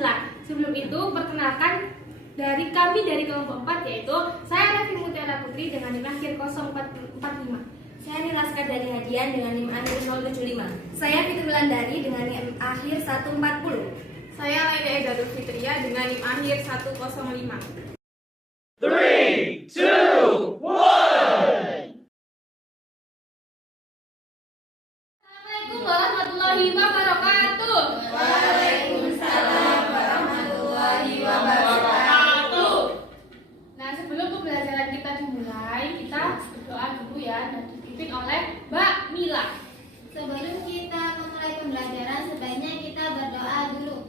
Pancasila. Sebelum itu, perkenalkan dari kami dari kelompok 4, yaitu saya Raffi Mutiara Putri dengan NIM akhir 0445. Saya Nilaskar dari Hadian dengan NIM akhir 075. Saya Fitri Wulandari dengan NIM akhir 140. Saya Laila Edatul Fitria dengan NIM akhir 105. 3, 2, 1. Assalamualaikum warahmatullahi wabarakatuh. Waalaikumsalam warahmatullahi wabarakatuh. Nah, sebelum pembelajaran kita dimulai, kita berdoa dulu ya, dan dipimpin oleh Mbak Mila. Sebelum kita memulai pembelajaran, sebaiknya kita berdoa dulu.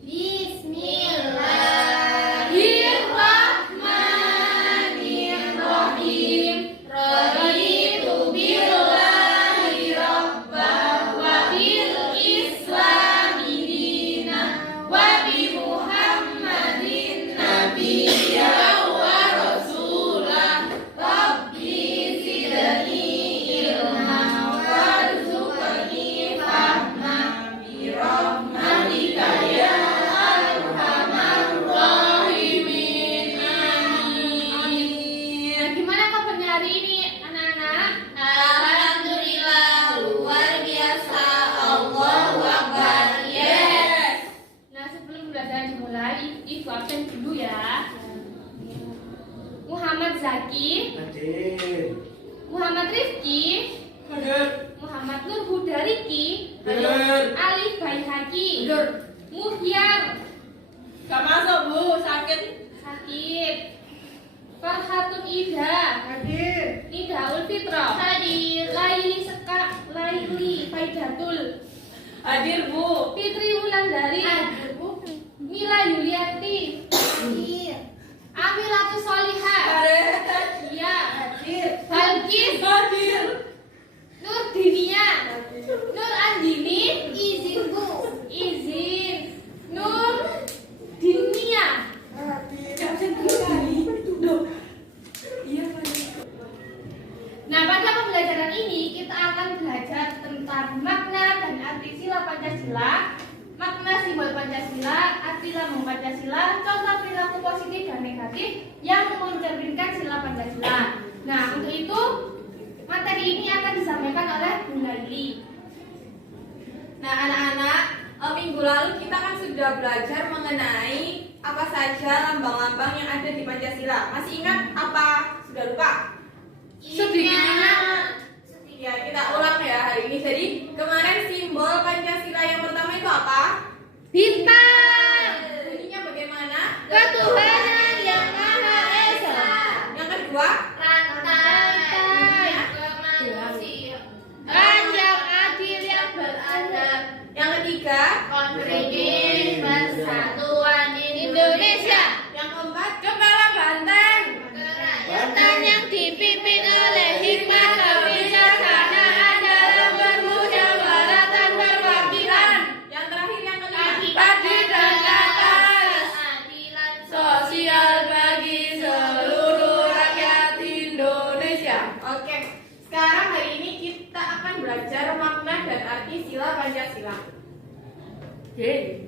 Bismillahirrahmanirrahim. Raditu billahi rabbah wa bil islami dina wa bi Muhammadin nabiyya wa rasulah. Rabbi zidni ilma warzuqni fahma bi rahmatika ya arhamar rahimin. Amin. Nah, gimana kabarnya hari ini, anak-anak? Alhamdulillah, luar biasa. Allahu Akbar. Yes. Nah, sebelum pembelajaran dimulai, ibu absen dulu ya. Muhammad Zaki, Hadir. Muhammad Rifki, Hadir. Muhammad Nur Hudariki, Hadir. Alif Baihaki, Muhyar Gak masuk Bu, sakit. Sakit, Farhatun Ida, Hadir. Nidaul Fitra, Hadir. Laili Faidatul, Hadir Bu. Fitri Wulandari, Mila Yulianti, Hadir. Amilatus Solihah, Iya, Hadir. Balkis, Hadir. Nur Dinia, Nur Andini, Izin Bu. izin, Nur Dinia. Nah, pada pembelajaran ini kita akan belajar tentang makna dan arti sila Pancasila, makna simbol Pancasila, arti lambang Pancasila, contoh perilaku positif dan negatif yang mencerminkan sila Pancasila. Nah, untuk itu materi ini akan disampaikan oleh Bu Laili. Nah anak-anak, minggu lalu kita kan sudah belajar mengenai apa saja lambang-lambang yang ada di Pancasila. Masih ingat apa? Sudah lupa? Sedikitnya. Ya, kita ulang ya hari ini. Jadi kemarin simbol Pancasila yang pertama itu apa? Bintang, Bunyinya bagaimana? ketuhanan yang Maha Esa. Yang kedua? Rantai kemanusiaan yang adil yang beradab. Yang ketiga? Konflik persatuan Indonesia. Yang keempat? Kepala banteng. Kerakyatan yang dipimpin oleh hikmah kebijaksanaan dalam bermusyawaratan perwakilan. Yang terakhir yang kelima? Adil dan atas. Keadilan sosial bagi seluruh rakyat Indonesia. Oke, sekarang hari ini kita akan belajar makna dan arti sila Pancasila.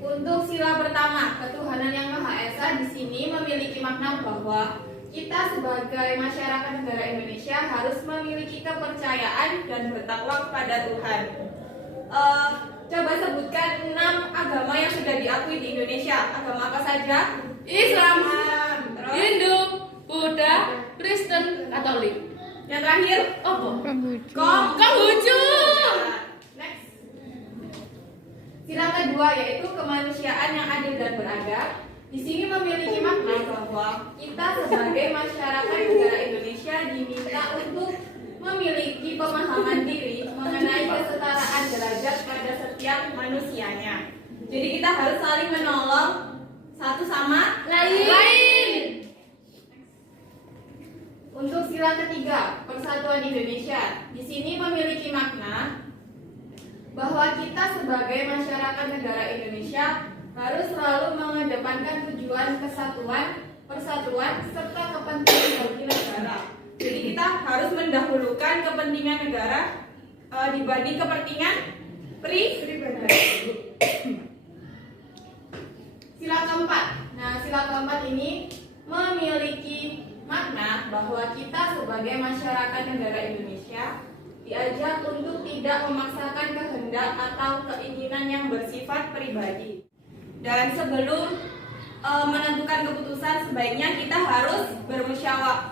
Untuk sila pertama, ketuhanan yang Maha Esa di sini memiliki makna bahwa kita sebagai masyarakat negara Indonesia harus memiliki kepercayaan dan bertakwa kepada Tuhan. Coba sebutkan 6 agama yang sudah diakui di Indonesia. Agama apa saja? Islam, Terus? Hindu, Buddha, Kristen, Katolik. Yang terakhir? Apa? Konghucu. Next. Sila kedua yaitu kemanusiaan yang adil dan beradab. Di sini memiliki makna bahwa kita sebagai masyarakat negara Indonesia diminta untuk memiliki pemahaman diri mengenai kesetaraan derajat pada setiap manusianya. Jadi kita harus saling menolong satu sama lain. Untuk sila ketiga, persatuan Indonesia. Di sini memiliki makna bahwa kita sebagai masyarakat negara Indonesia harus selalu mengedepankan tujuan kesatuan, persatuan, serta kepentingan bagi negara. Jadi kita harus mendahulukan kepentingan negara dibanding kepentingan pribadi. Sila keempat. Nah, sila keempat ini memiliki makna bahwa kita sebagai masyarakat negara Indonesia diajak untuk tidak memaksakan kehendak atau keinginan yang bersifat pribadi. Dan sebelum menentukan keputusan, sebaiknya kita harus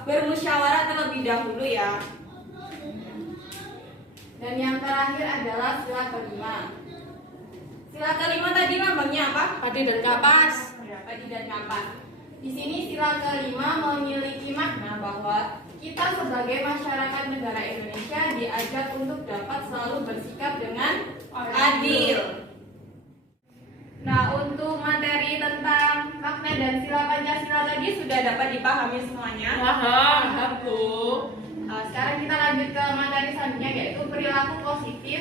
bermusyawarah terlebih dahulu ya. Dan yang terakhir adalah sila kelima. Sila kelima tadi lambangnya apa? Padi dan kapas. Ya, padi dan kapas. Di sini sila kelima memiliki makna bahwa kita sebagai masyarakat negara Indonesia diajak untuk dapat selalu bersikap dengan adil. Nah, untuk materi tentang makna dan sila Pancasila tadi sudah dapat dipahami semuanya. Paham, Bu. Sekarang kita lanjut ke materi selanjutnya, yaitu perilaku positif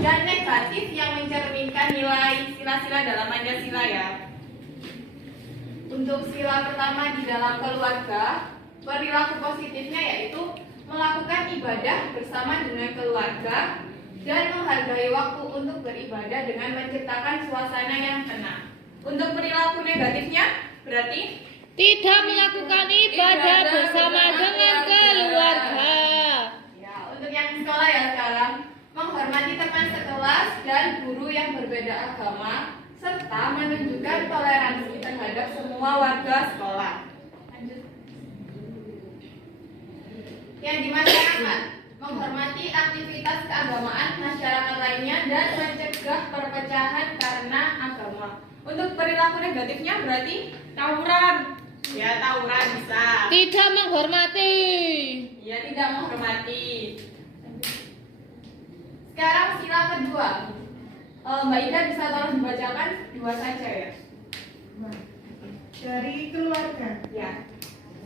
dan negatif yang mencerminkan nilai sila-sila dalam Pancasila ya. Untuk sila pertama di dalam keluarga, perilaku positifnya yaitu melakukan ibadah bersama dengan keluarga dan menghargai waktu untuk beribadah dengan menciptakan suasana yang tenang. Untuk perilaku negatifnya berarti Tidak melakukan ibadah bersama dengan keluarga. ya, untuk yang sekolah ya sekarang, menghormati teman sekelas dan guru yang berbeda agama serta menunjukkan toleransi terhadap semua warga sekolah. Lanjut. Yang di masyarakat, menghormati aktivitas keagamaan masyarakat lainnya dan mencegah perpecahan karena agama. Untuk perilaku negatifnya berarti tawuran. Ya, tawuran bisa. Tidak menghormati. Ya, tidak menghormati. Sekarang sila kedua. Mbak Ida bisa tolong dibacakan dua saja ya. Dari keluarga. Ya.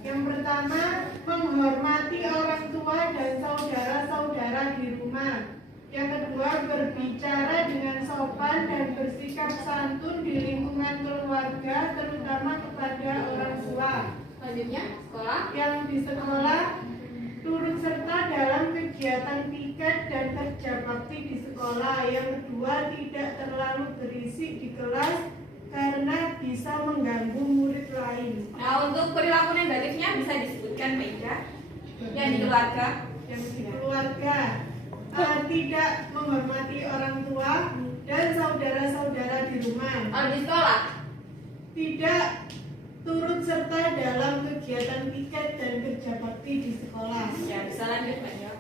Yang pertama, menghormati orang tua dan saudara-saudara di rumah. Yang kedua, berbicara dengan sopan dan bersikap santun di lingkungan keluarga, terutama kepada orang tua. Selanjutnya, sekolah. Yang di sekolah, turut serta dalam kegiatan piket dan kerja bakti di sekolah. Yang kedua, tidak terlalu berisik di kelas karena bisa mengganggu murid lain. Nah, untuk perilaku negatifnya bisa disebutkan Mbak Ida. Yang di keluarga. Yang di keluarga, tidak menghormati orang tua dan saudara-saudara di rumah. Di sekolah. Tidak turut serta dalam kegiatan piket dan kerja bakti di sekolah. Ya, bisa lanjut Mbak Ida.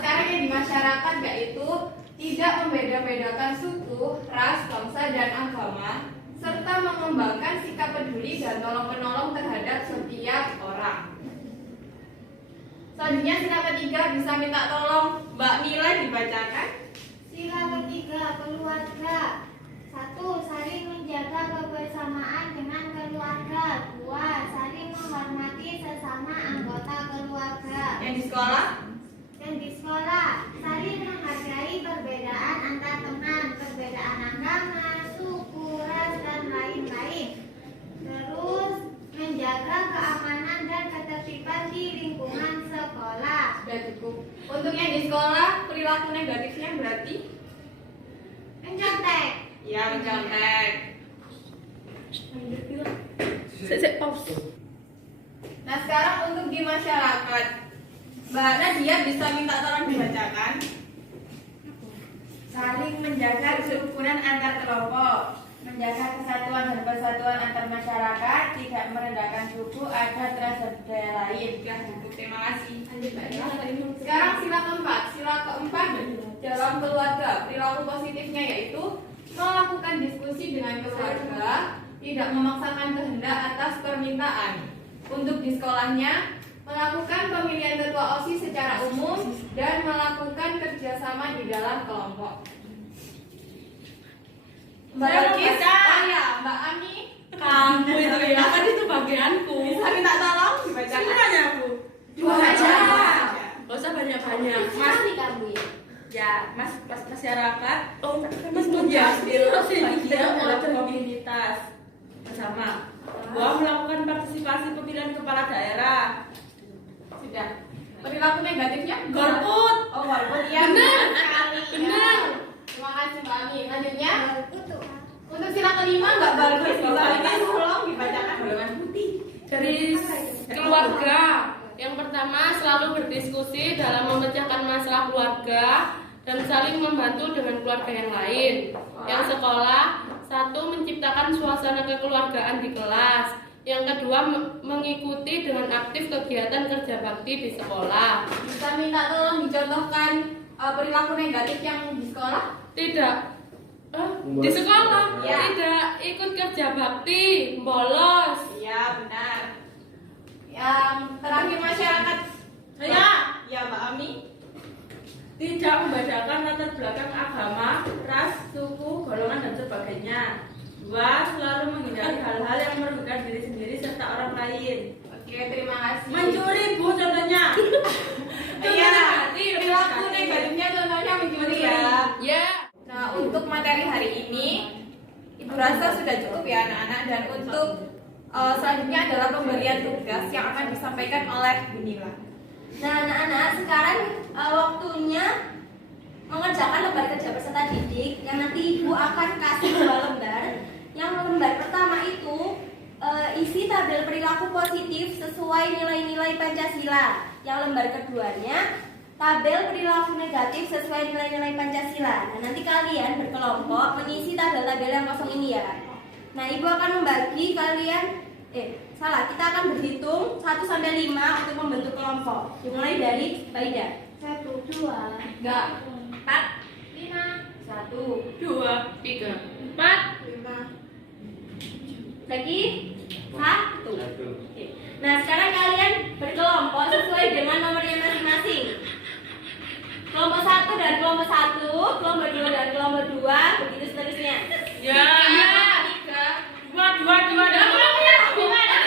Sekarang yang di masyarakat yaitu tidak membeda-bedakan suku, ras, bangsa, dan agama, serta mengembangkan sikap peduli dan tolong-menolong terhadap setiap orang. Selanjutnya sila ketiga, bisa minta tolong Mbak Mila dibacakan. Sila ketiga, keluarga. 1. Saling menjaga kebersamaan dengan keluarga. 2. Saling menghormati sesama anggota keluarga. Yang di sekolah. Yang di sekolah, saling menghargai perbedaan antar teman, perbedaan agama, suku, ras, dan lain-lain. Terus, menjaga keamanan dan ketertiban di lingkungan sekolah. Sudah cukup. Untuk yang di sekolah, perilaku negatifnya berarti Mencontek. ya mencontek. Nah, sekarang untuk di masyarakat, Mbak Nadia bisa minta tolong dibacakan. Saling menjaga kerukunan antar kelompok, menjaga kesatuan dan persatuan antar masyarakat, tidak merendahkan suku, adat, ras, dan budaya lain. Sudah cukup, terima kasih. Lanjut Mbak Nia. Sekarang sila keempat. Sila keempat dalam keluarga, perilaku positifnya yaitu melakukan diskusi dengan keluarga, tidak memaksakan kehendak atas permintaan. Untuk di sekolahnya, melakukan pemilihan ketua OSIS secara umum dan melakukan kerjasama di dalam kelompok. Mbak Lukis, oh ya, Mbak Ami, Kamu itu ya, kan itu bagianku. bisa minta tolong dibacakan. Semuanya, Bu. Dua aja. Gak usah banyak-banyak. Mas, kamu ya. ya, Mas, pas masyarakat. Oh, Mas mengambil bagian dalam komunitas bersama. Bahwa melakukan partisipasi pemilihan kepala daerah. Sudah. Perilaku negatifnya? Golput. Oh, golput ya. Benar. Sekali. Benar. Terima kasih Mbak Ami. Lanjutnya, Betul. untuk sila kelima Mbak Balbus bisa keluarga. Yang pertama, selalu berdiskusi dalam memecahkan masalah keluarga dan saling membantu dengan keluarga yang lain. Yang sekolah, satu, menciptakan suasana kekeluargaan di kelas. Yang kedua, mengikuti dengan aktif kegiatan kerja bakti di sekolah. Bisa minta tolong dicontohkan perilaku negatif yang di sekolah? Tidak. Di sekolah? Ya. Tidak. Ikut kerja bakti, bolos. Iya, benar. Yang terakhir masyarakat. Ya. Ya, Mbak Ami. Tidak membedakan latar belakang agama, ras, suku, golongan, dan sebagainya. Dua, selalu menghindari hal-hal yang merugikan diri sendiri serta orang lain. Oke, terima kasih. Mencuri, Bu, contohnya. Iya, perilaku negatifnya contohnya mencuri ya. Ya. Nah, untuk materi hari ini, Ibu rasa sudah cukup ya anak-anak. Dan untuk selanjutnya adalah pemberian tugas yang akan disampaikan oleh Bu Nila. Nah, anak-anak, sekarang waktunya mengerjakan lembar kerja peserta didik yang nanti Ibu akan kasih 2 lembar. Yang lembar pertama itu isi tabel perilaku positif sesuai nilai-nilai Pancasila. Yang lembar keduanya tabel perilaku negatif sesuai nilai-nilai Pancasila. Nah, nanti kalian berkelompok mengisi tabel-tabel yang kosong ini ya. Nah, Ibu akan membagi kalian kita akan berhitung 1 sampai 5 untuk membentuk kelompok. Dimulai dari Baida. 1, 2, Enggak. 4, 5, 1, 2, 3, 4. 5. lagi 1. Oke. Nah, sekarang kalian berkelompok sesuai dengan nomornya masing-masing. Kelompok 1 dan kelompok 1, kelompok 2 dan kelompok 2, begitu seterusnya. Ya. 2, 2, 2, dan Gimana?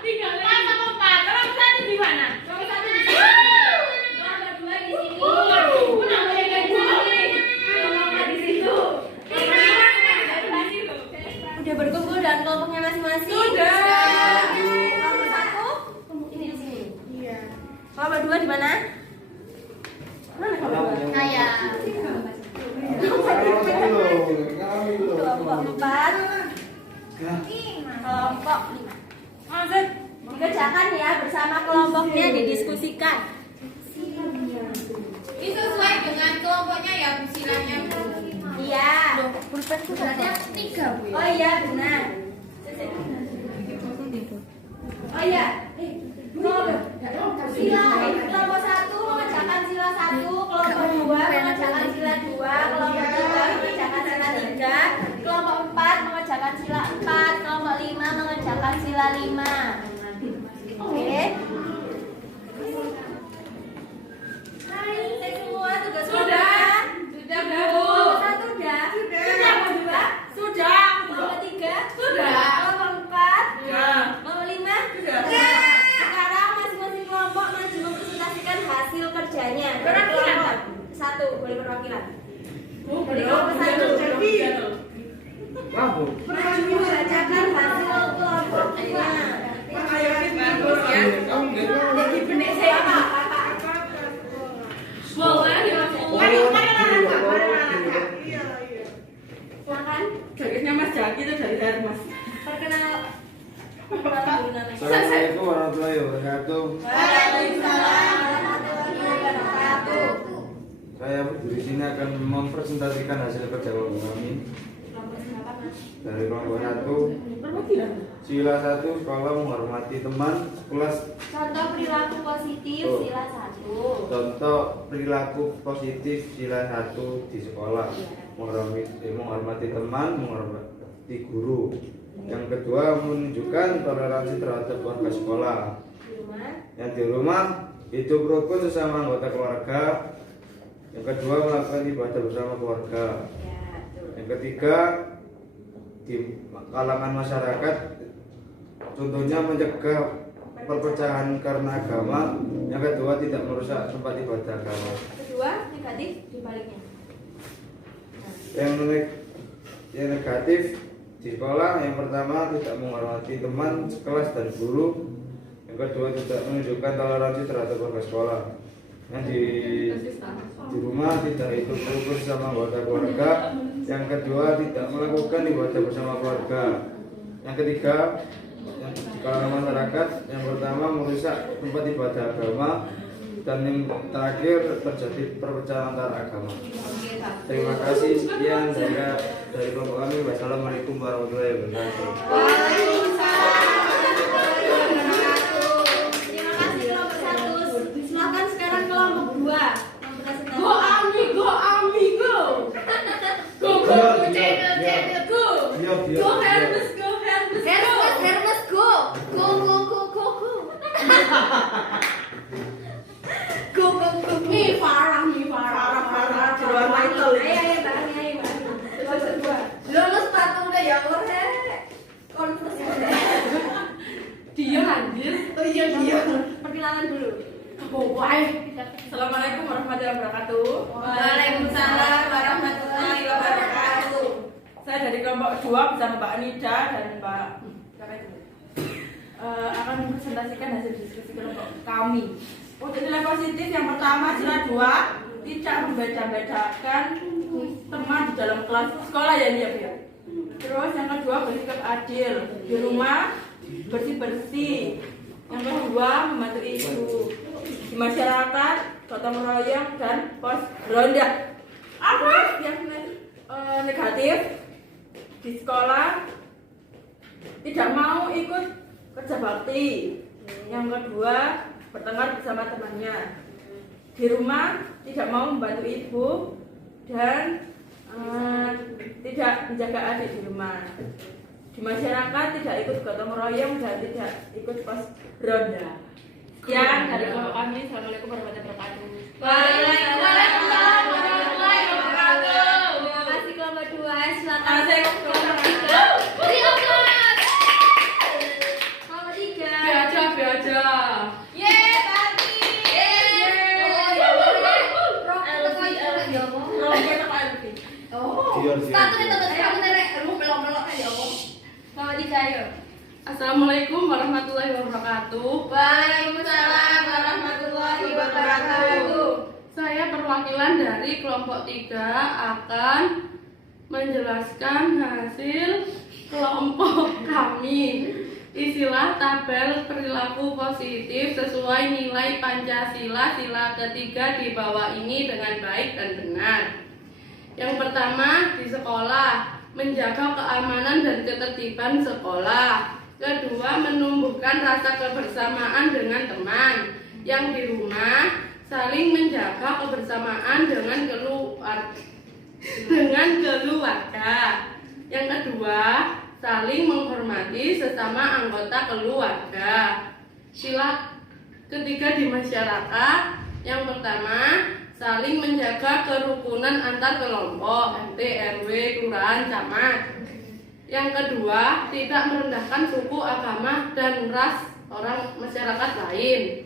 3, 4 sama 4. Kalau satu di mana? Kelompok 1 di sini. Kelompok 2 di sini. Kelompok 3 di sini. Kelompok 4 di situ. Udah berkumpul dan kelompoknya masing-masing? Sudah. Kelompok 1 ini di sini. Iya. Kelompok 2 di mana? Mana kelompok 2? saya. Kelompok 4. Kelompok 5. Maksud dikerjakan ya bersama kelompoknya, didiskusikan. Ini sesuai dengan kelompoknya ya, Bu silanya. Iya. Ada 3, Bu. Oh iya benar. Oh iya. Kelompok 1 mengerjakan sila 1, kelompok 2 mengerjakan sila 2, kelompok 3 mengerjakan sila 3, kelompok 4 mengerjakan sila 4, kelompok 5 mengerjakan sila 5. Oke. Selesai semua tugas Sudah. sudah. Sudah, Bu. Kelompok 1 udah. Kelompok 2 Sudah. kelompok 3 Sudah. kelompok 4 Sudah. kelompok 5 Sudah. Sekarang masing-masing kelompok maju mempresentasikan hasil kerjanya. Dari Perwakilan. kelompok 1 boleh perwakilan. Dari Belum. kelompok 1 Lampu. maju membacakan hasil kelompoknya. Bagus ya. Kamu nggak tahu. Jadi benek saya. Boleh ya. Iya, iya. Silakan Garisnya Mas Jaki itu dari Mas. perkenal dulu namanya. Assalamualaikum warahmatullahi wabarakatuh. Waalaikumsalam warahmatullahi wabarakatuh. Saya di sini akan mempresentasikan hasil kerja kelompok kami Kelompok berapa, Mas? dari kelompok 1. Perwakilan. Sila 1, sekolah menghormati teman. Kelas Contoh perilaku positif Oh. sila 1. contoh perilaku positif sila 1 di sekolah. Menghormati teman, menghormati guru. Yang kedua, menunjukkan toleransi terhadap warga sekolah. Di rumah. Yang di rumah, hidup rukun sesama anggota keluarga. Yang kedua, melakukan ibadah bersama keluarga. Ya, betul. Yang ketiga, di kalangan masyarakat, contohnya mencegah perpecahan karena agama. Yang kedua, tidak merusak tempat ibadah agama. Kedua, negatif dibaliknya. Yang negatif di sekolah, yang pertama tidak menghormati teman, sekelas dan guru. Yang kedua, tidak menunjukkan toleransi terhadap warga sekolah. Yang di rumah tidak ikut rukun sama anggota keluarga. Yang kedua, tidak melakukan ibadah bersama keluarga. Yang ketiga, yang kalangan masyarakat. Yang pertama merusak tempat ibadah agama, dan yang terakhir terjadi perpecahan antar agama. Terima kasih, sekian dari kelompok kami. Wassalamualaikum warahmatullahi wabarakatuh. Terima kasih kelompok 1. Silakan sekarang kelompok 2. Go amigo, amigo. Go go go channel channel go. Go Hermes, go Hermes, Hermes go. Go go go go go. Go go go. Mi Farah. Jual Michael. Ayo bareng. Lo sepatu udah ya keluar konversi udah. Dia anjir. Oh iya dia. Perkenalan dulu. Assalamualaikum warahmatullahi wabarakatuh. Waalaikumsalam warahmatullahi wabarakatuh. Saya dari kelompok 2 bersama Mbak Nida dan Mbak akan mempresentasikan hasil diskusi kelompok kami. Untuk nilai positif yang pertama sila 2, tidak membeda-bedakan teman di dalam kelas sekolah ya ini ya. Terus yang kedua bersikap adil di rumah, bersih-bersih. Yang kedua membantu ibu. Di masyarakat gotong royong dan pos ronda. Apa yang negatif di sekolah tidak mau ikut kerja bakti. Yang kedua bertengkar bersama temannya. Di rumah tidak mau membantu ibu dan tidak menjaga adik di rumah. Di masyarakat tidak ikut gotong royong dan tidak ikut pos ronda. Sekian dari kelompok kami. Assalamualaikum warahmatullahi wabarakatuh. Waalaikumsalam warahmatullahi wabarakatuh. Terima kasih kelompok 2. Silakan kelompok 3. Kelompok 3. Biaja. Assalamualaikum warahmatullahi wabarakatuh. Waalaikumsalam warahmatullahi wabarakatuh. Saya perwakilan dari kelompok 3 akan menjelaskan hasil kelompok kami. Istilah tabel perilaku positif sesuai nilai Pancasila sila ketiga di bawah ini dengan baik dan benar. Yang pertama, di sekolah menjaga keamanan dan ketertiban sekolah. Kedua, menumbuhkan rasa kebersamaan dengan teman. Yang di rumah, saling menjaga kebersamaan dengan keluarga. Yang kedua, saling menghormati sesama anggota keluarga. Sila ketiga di masyarakat. Yang pertama, saling menjaga kerukunan antar kelompok, RT, RW, kelurahan, camat. Yang kedua, tidak merendahkan suku, agama, dan ras orang masyarakat lain.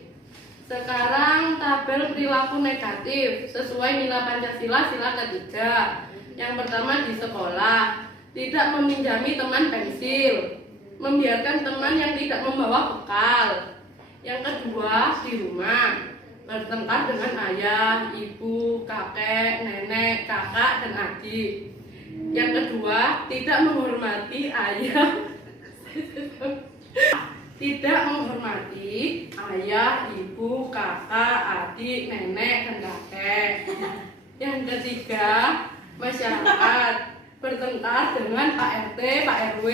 Sekarang tabel perilaku negatif sesuai nilai Pancasila sila ketiga. Yang pertama di sekolah, tidak meminjami teman pensil, membiarkan teman yang tidak membawa bekal. Yang kedua di rumah, bertengkar dengan ayah, ibu, kakek, nenek, kakak, dan adik. Yang kedua, tidak menghormati ayah, ibu, kakak, adik, nenek, dan kakek. Yang ketiga, masyarakat bertengkar dengan Pak RT, Pak RW,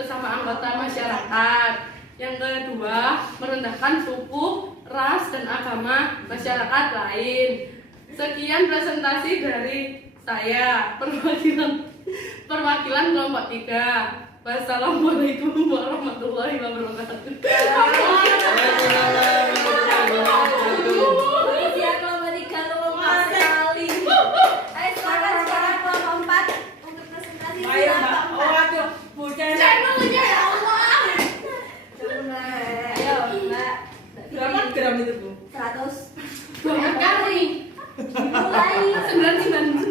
sesama anggota masyarakat. Yang kedua, merendahkan suku, ras, dan agama masyarakat lain. Sekian presentasi dari saya, perwakilan kelompok 3. Wassalamualaikum warahmatullahi wabarakatuh. Ya kelompok 3 lompat sekali. Ayo silakan sekarang kelompok 4 untuk presentasi. Ayo Mbak. Waduh, bukan. Channelnya ya Allah. Ayo Mbak. Berapa gram itu Bu? 100. Banyak kali. Mulai 99%.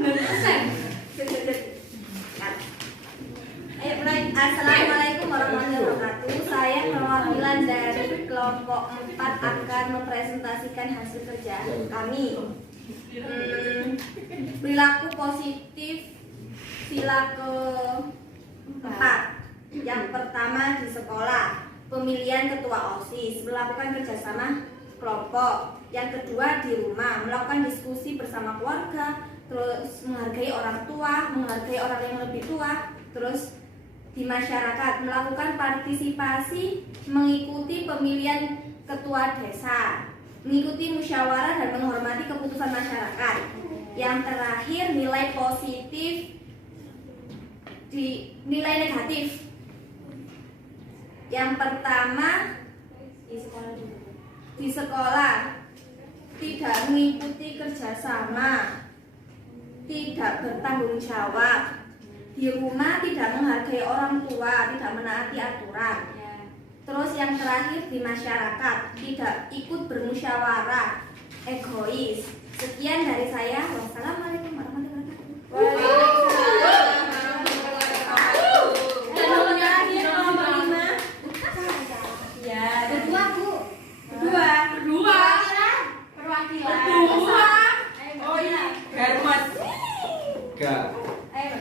Ayo mulai. Assalamualaikum warahmatullahi wabarakatuh. Saya perwakilan dari kelompok 4 akan mempresentasikan hasil kerja kami. Perilaku positif sila ke-4. Yang pertama di sekolah, pemilihan ketua OSIS, melakukan kerjasama kelompok. Yang kedua di rumah, melakukan diskusi bersama keluarga, terus menghargai orang tua, menghargai orang yang lebih tua. Terus di masyarakat, melakukan partisipasi, mengikuti pemilihan ketua desa, mengikuti musyawarah dan menghormati keputusan masyarakat. Yang terakhir nilai positif, di nilai negatif. Yang pertama di sekolah tidak mengikuti kerjasama, tidak bertanggung jawab. Di rumah tidak menghargai orang tua, tidak menaati aturan. Terus yang terakhir di masyarakat tidak ikut bermusyawarah, egois. Sekian dari saya. Wassalamualaikum warahmatullahi wabarakatuh. Dan nomor terakhir nomor 5. Ya, kedua Bu. Kedua. Perwakilan. Oh iya. Hermes. Gak.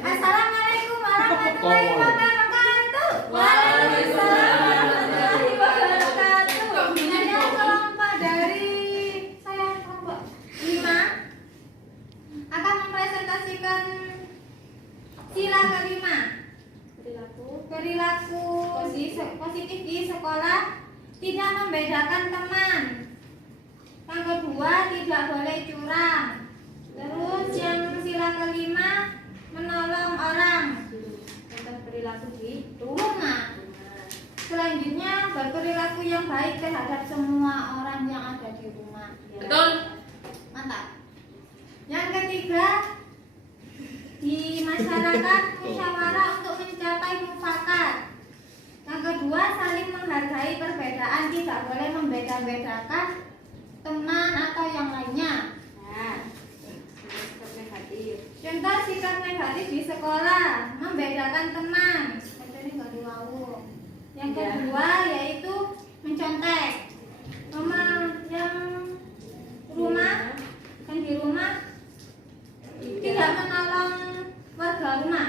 Assalamualaikum warahmatullahi wabarakatuh. Waalaikumsalam warahmatullahi wabarakatuh. Ada kelompok dari saya kelompok 5. akan mempresentasikan sila kelima. Perilaku positif di sekolah, tidak membedakan teman. Yang kedua, tidak boleh curang. Terus yang sila kelima, menolong orang. Tentang perilaku di rumah. Selanjutnya, berperilaku yang baik terhadap semua orang yang ada di rumah. Betul. Mantap. Yang ketiga, di masyarakat musyawarah untuk mencapai mufakat. Yang kedua, saling menghargai perbedaan, tidak boleh membeda-bedakan teman atau yang lainnya. Contoh sikap negatif di sekolah, membedakan teman. Yang kedua yaitu mencontek. Yang di rumah tidak menolong warga rumah.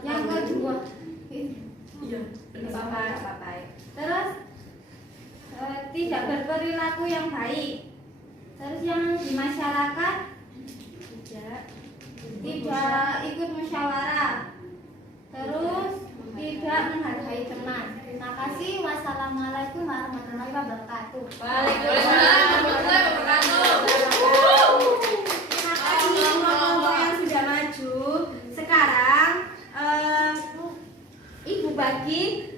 Yang kedua, apa-apa. Terus tidak berperilaku yang baik. Terus yang di masyarakat tidak ikut musyawarah. Terus tidak menghargai teman. Terima kasih. Wassalamualaikum warahmatullahi wabarakatuh. Waalaikumsalam warahmatullahi wabarakatuh. Terima kasih kelompok yang sudah maju. Sekarang Ibu bagi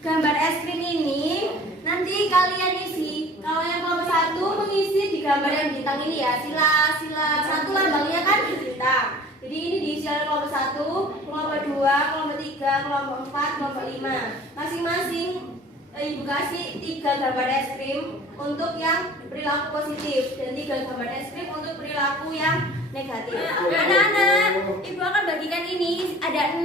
gambar es krim ini. Nanti kalian isi. Kalau yang kelompok 1 mengisi di gambar yang bintang ini ya. Sila 1 lambangnya kan bintang. Jadi ini diisi oleh kelompok 1, kelompok 2, kelompok 3, kelompok 4, kelompok 5. Masing-masing Ibu kasih 3 gambar es krim untuk yang perilaku positif dan 3 gambar es krim untuk perilaku yang negatif. Anak-anak, Ibu akan bagikan ini ada 6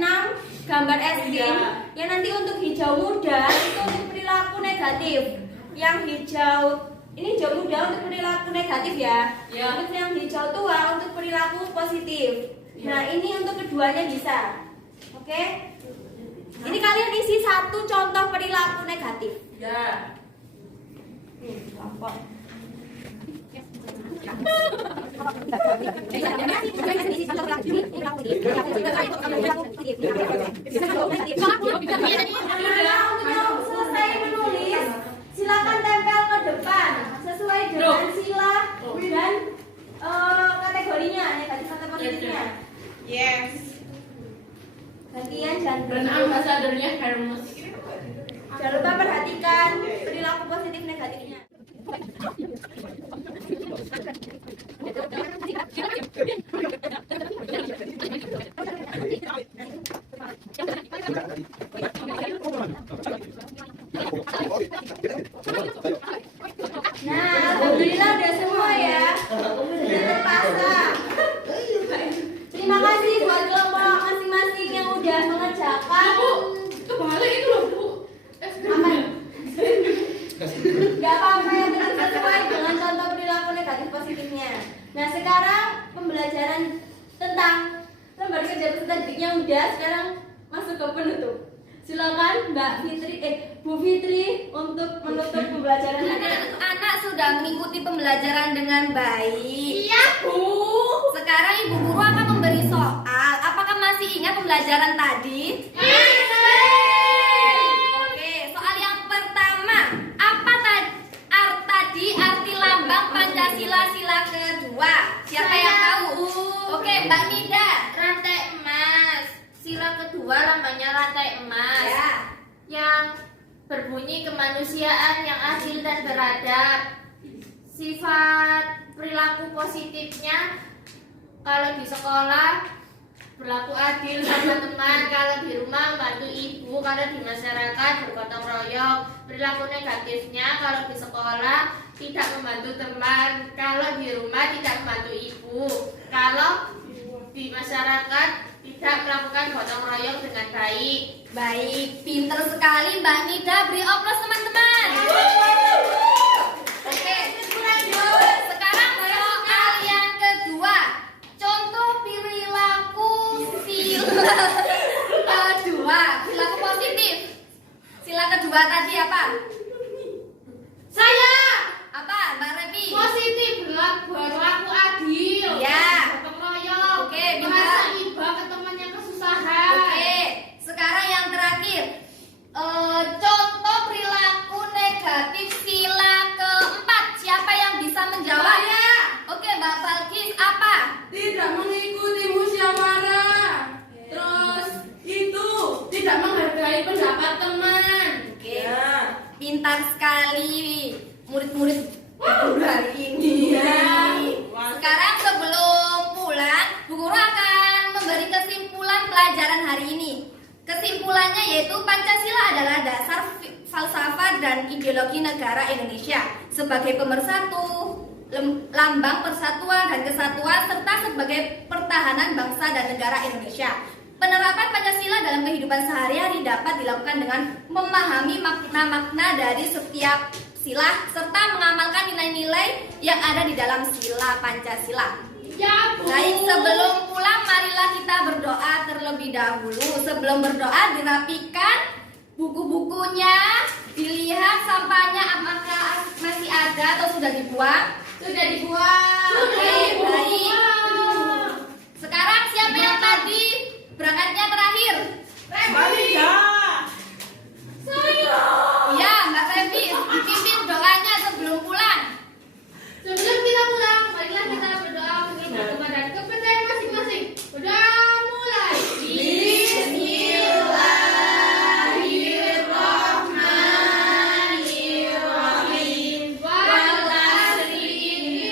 gambar es krim. Yang nanti untuk hijau muda itu untuk perilaku negatif. Yang hijau ini hijau muda untuk perilaku negatif ya. Untuk yang hijau tua untuk perilaku positif. Nah, ini untuk keduanya bisa. Oke? Ini kalian isi 1 contoh perilaku negatif. Ya. Kelompok. Selesai menulis, silakan tempel ke depan sesuai dengan sila dan kategorinya, negatif atau positifnya. Yes. Gantian dan Dan ambasadornya Hermes. jangan lupa perhatikan perilaku positif negatifnya. Nah, alhamdulillah udah semua ya. Udah terpasang. Terima kasih buat kelompok masing-masing yang udah mengerjakan. Bu, kebalik itu loh, Bu. Apa? Gak apa-apa yang terus sesuai dengan contoh perilaku negatif positifnya. Nah, sekarang pembelajaran tentang lembar kerja peserta didiknya udah, sekarang masuk ke penutup. Silakan Bu Fitri untuk menutup pembelajaran. Anak-anak sudah mengikuti pembelajaran dengan baik. Iya, Bu. Sekarang Ibu Guru akan memberi soal. Apakah masih ingat pembelajaran tadi? Oke, soal yang pertama. Apa tadi arti lambang Pancasila sila kedua? Siapa yang tahu? Oke, Mbak Nida. Rantai emas. Sila kedua lambangnya rantai emas. Ya. Yang berbunyi kemanusiaan yang adil dan beradab. Sifat perilaku positifnya kalau di sekolah berlaku adil sama teman, kalau di rumah membantu ibu, kalau di masyarakat bergotong royong. Perilaku negatifnya kalau di sekolah tidak membantu teman, kalau di rumah tidak membantu ibu, kalau di masyarakat tidak melakukan gotong royong dengan baik. Baik, pinter sekali Mbak Nida. Beri aplaus teman-teman. Oke, sekarang soal yang kedua. Contoh perilaku sila kedua. Perilaku positif. Sila kedua tadi apa? Saya Apa Mbak Revi? positif, berlaku adil. Ya. Gotong royong. Oke, Bahasa Bima. iba ke teman yang kesusahan. Oke, sekarang yang terakhir. Contoh perilaku negatif sila keempat. Siapa yang bisa menjawab? Saya. Oke, Mbak Balkis, apa? Tidak mengikuti musyawarah. Terus itu tidak menghargai pendapat teman. Oke, pintar sekali murid-murid hari ini. Sekarang sebelum pulang, Bu Guru akan memberi kesimpulan pelajaran hari ini. Kesimpulannya yaitu Pancasila adalah dasar falsafah dan ideologi negara Indonesia sebagai pemersatu, lambang persatuan dan kesatuan, serta sebagai pertahanan bangsa dan negara Indonesia. Penerapan Pancasila dalam kehidupan sehari-hari dapat dilakukan dengan memahami makna-makna dari setiap sila serta mengamalkan nilai-nilai yang ada di dalam sila Pancasila. Ya, Bu. Baik, sebelum pulang marilah kita berdoa terlebih dahulu. Sebelum berdoa dirapikan buku-bukunya, dilihat sampahnya apakah masih ada atau sudah dibuang. Sudah dibuang. Oke, baik. Sekarang siapa yang tadi berangkatnya terakhir? Iya, Mbak Revi, dipimpin doanya sebelum pulang. Sebelum kita pulang, marilah kita berdoa mengingat kepada kepercayaan masing-masing. Berdoa mulai. Bismillahirrahmanirrahim. Wal asri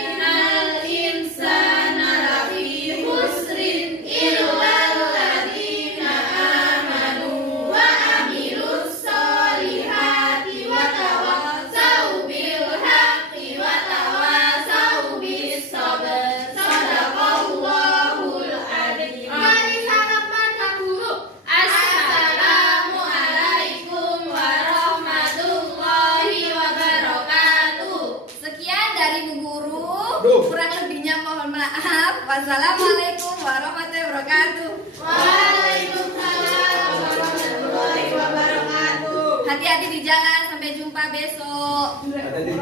innal insana lafi khusrin illal ladzina amanu wa amilus solihati wa tawassau bil haqqi wa tawassau bis sabr. Shadaqallahul adzim. Mari sarapan Kak Guru. Assalamualaikum warahmatullahi wabarakatuh. Sekian dari Bu Guru. Duh. Kurang lebihnya mohon maaf. Wassalamualaikum warahmatullahi wabarakatuh. Waalaikumsalam warahmatullahi wabarakatuh. Hati-hati di jalan. Sampai jumpa besok. Ada di